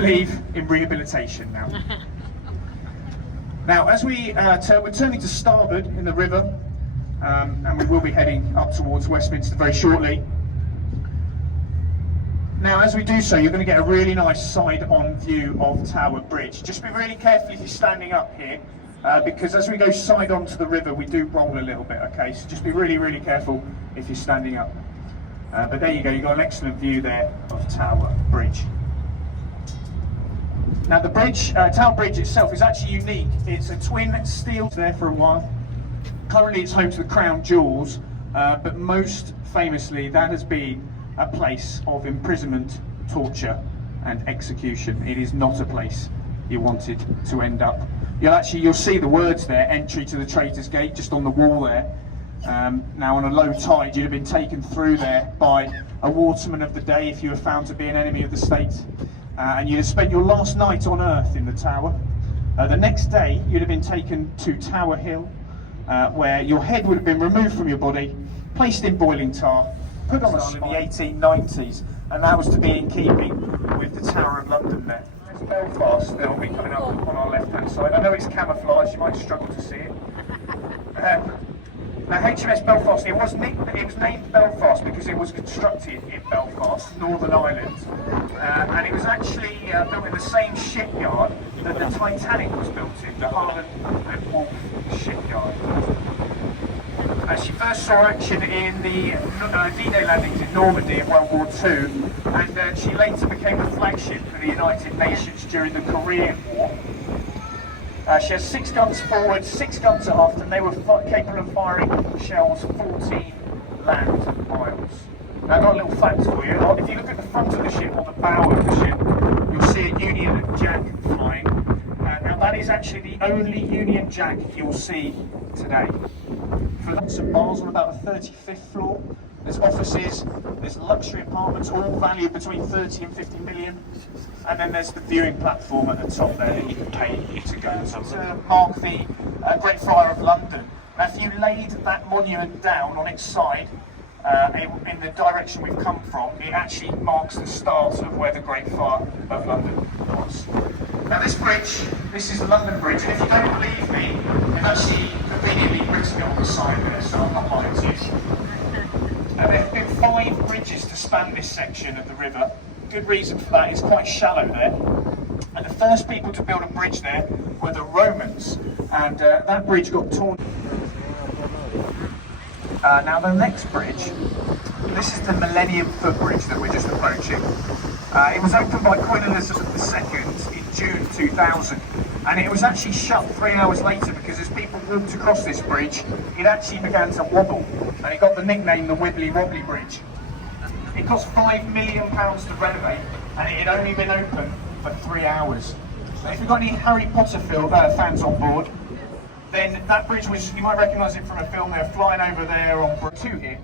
believe in rehabilitation now. Now, as we're turning to starboard in the river, and we will be heading up towards Westminster very shortly. Now, as we do so, you're going to get a really nice side-on view of Tower Bridge. Just be really careful if you're standing up here, because as we go side-on to the river, we do roll a little bit, okay? So just be really, really careful if you're standing up. But there you go, you've got an excellent view there of Tower Bridge. Now, the bridge, Tower Bridge itself is actually unique. It's a twin steel there for a while. Currently, it's home to the Crown Jewels, but most famously, that has been a place of imprisonment, torture and execution. It is not a place you wanted to end up. You'll see the words there, entry to the Traitor's Gate, just on the wall there. Now on a low tide you'd have been taken through there by a waterman of the day if you were found to be an enemy of the state, and you'd have spent your last night on earth in the tower. The next day you'd have been taken to Tower Hill, where your head would have been removed from your body, placed in boiling tar, put on a spike in the 1890s, and that was to be in keeping with the Tower of London there. There's Belfast that will be coming up on our left hand side. I know it's camouflage, you might struggle to see it. Now HMS Belfast, it was named Belfast because it was constructed in Belfast, Northern Ireland, and it was actually built in the same shipyard that the Titanic was built in, the Harland and Wolff shipyard. She first saw action in the D-Day landings in Normandy in World War II, and she later became a flagship for the United Nations during the Korean War. She has 6 guns forward, 6 guns aft, and they were capable of firing shells 14 land miles. Now I've got a little fact for you. If you look at the front of the ship or the bow of the ship, you'll see a Union Jack flying. Now that is actually the only Union Jack you'll see today. For some bars on about the 35th floor. There's offices, there's luxury apartments, all valued between 30 and 50 million. And then there's the viewing platform at the top there that you can pay to go to mark the Great Fire of London. Now, if you laid that monument down on its side, in the direction we've come from, it actually marks the start of where the Great Fire of London was. Now this bridge, this is the London Bridge, and if you don't believe me, they've actually conveniently written it on the side there, so I'm not lying to you. There have been 5 bridges to span this section of the river. Good reason for that, it's quite shallow there. And the first people to build a bridge there were the Romans, and that bridge got torn. Now the next bridge, this is the Millennium Footbridge that we're just approaching. It was opened by Queen Elizabeth II in June 2000, and it was actually shut 3 hours later because as people walked across this bridge, it actually began to wobble, and it got the nickname the Wibbly Wobbly Bridge. It cost £5 million to renovate, and it had only been open for 3 hours. So if you've got any Harry Potter fans on board, then that bridge was, you might recognise it from a film. They're flying over there on Bridge 2 here.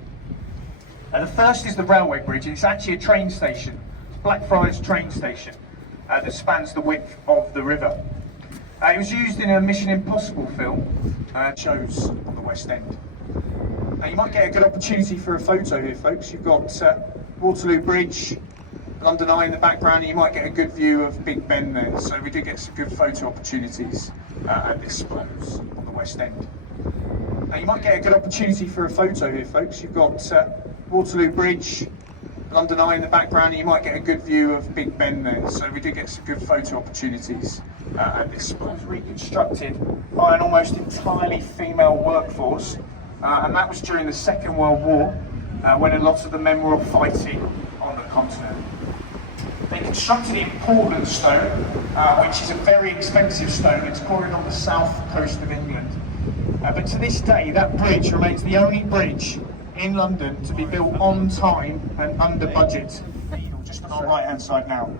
The first is the railway bridge. It's actually a train station, Blackfriars train station, that spans the width of the river. It was used in a Mission Impossible film, shows on the West End. Now you might get a good opportunity for a photo here, folks. You've got Waterloo Bridge, London Eye in the background, and you might get a good view of Big Ben there. So we do get some good photo opportunities at this spot on the West End. Now you might get a good opportunity for a photo here, folks. You've got Waterloo Bridge, London Eye in the background, and you might get a good view of Big Ben there. So we do get some good photo opportunities at this spot. It was reconstructed by an almost entirely female workforce, and that was during the Second World War, when a lot of the men were fighting on the continent. They constructed it in Portland stone, which is a very expensive stone. It's quarried on the south coast of England. But to this day, that bridge remains the only bridge in London to be built on time and under budget. Just on our right hand side now.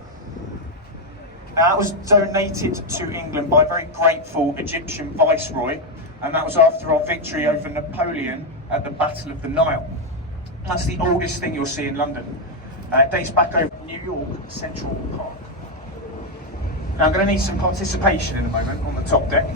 That was donated to England by a very grateful Egyptian viceroy, and that was after our victory over Napoleon at the Battle of the Nile. That's the oldest thing you'll see in London. It dates back over New York Central Park. Now I'm going to need some participation in a moment on the top deck.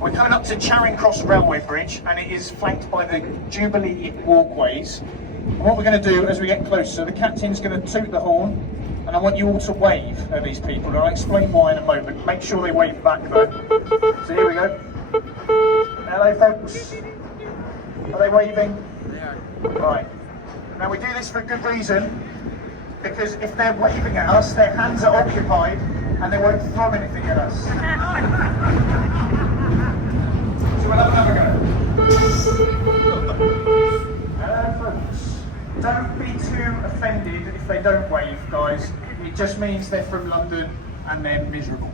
We're coming up to Charing Cross Railway Bridge, and it is flanked by the Jubilee walkways. And what we're going to do as we get closer, the captain's going to toot the horn, and I want you all to wave at these people, and I'll explain why in a moment. Make sure they wave back though. So here we go. Hello folks. Are they waving? They are. Right. Now we do this for a good reason, because if they're waving at us, their hands are occupied and they won't throw anything at us. So we'll have another go. Hello folks. Don't be too offended if they don't wave, guys. It just means they're from London and they're miserable.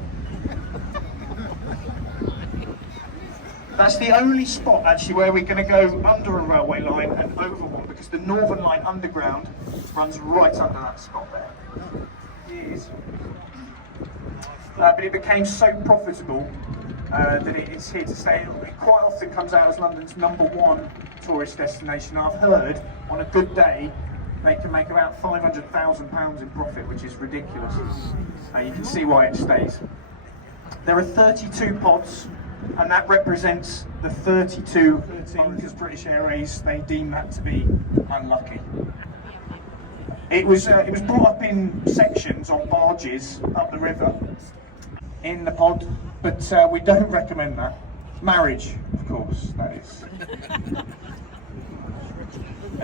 That's the only spot actually where we're going to go under a railway line and over one, because the Northern Line Underground runs right under that spot there. Years. But it became so profitable that it's here to stay. It quite often comes out as London's #1 tourist destination. I've heard on a good day they can make about £500,000 in profit, which is ridiculous. You can see why it stays. There are 32 pods, and that represents the 32 because British Airways, they deem that to be unlucky. It was brought up in sections on barges up the river in the pod, but we don't recommend that. Marriage, of course, that is.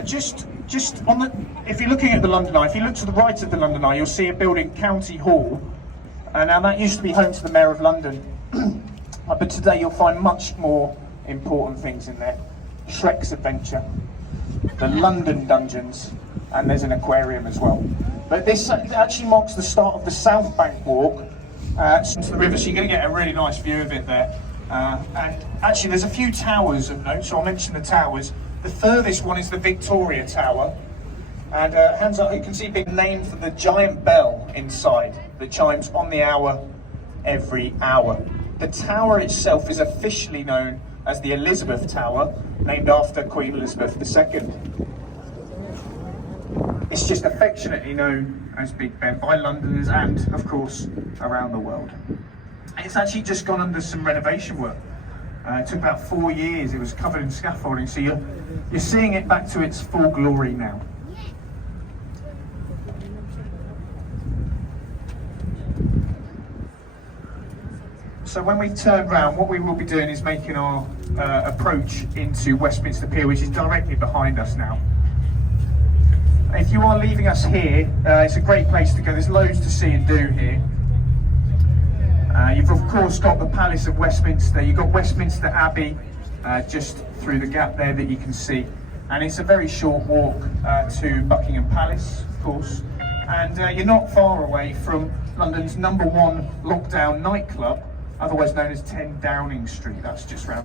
Just on the, if you're looking at the London Eye, if you look to the right of the London Eye, you'll see a building, County Hall. Now that used to be home to the Mayor of London. But today you'll find much more important things in there. Shrek's Adventure, the London Dungeons, and there's an aquarium as well. But this actually marks the start of the South Bank walk to the river, so you're going to get a really nice view of it there. And actually there's a few towers of note, so I'll mention the towers. The furthest one is the Victoria Tower. And hands up, you can see a big name for the giant bell inside that chimes on the hour every hour. The tower itself is officially known as the Elizabeth Tower, named after Queen Elizabeth II. It's just affectionately known as Big Ben by Londoners and, of course, around the world. It's actually just gone under some renovation work. It took about 4 years. It was covered in scaffolding, so you're seeing it back to its full glory now. So when we turn round, what we will be doing is making our approach into Westminster Pier, which is directly behind us now. If you are leaving us here, it's a great place to go. There's loads to see and do here. You've of course got the Palace of Westminster. You've got Westminster Abbey just through the gap there that you can see. And it's a very short walk to Buckingham Palace, of course. And you're not far away from London's #1 lockdown nightclub, otherwise known as 10 Downing Street. That's just round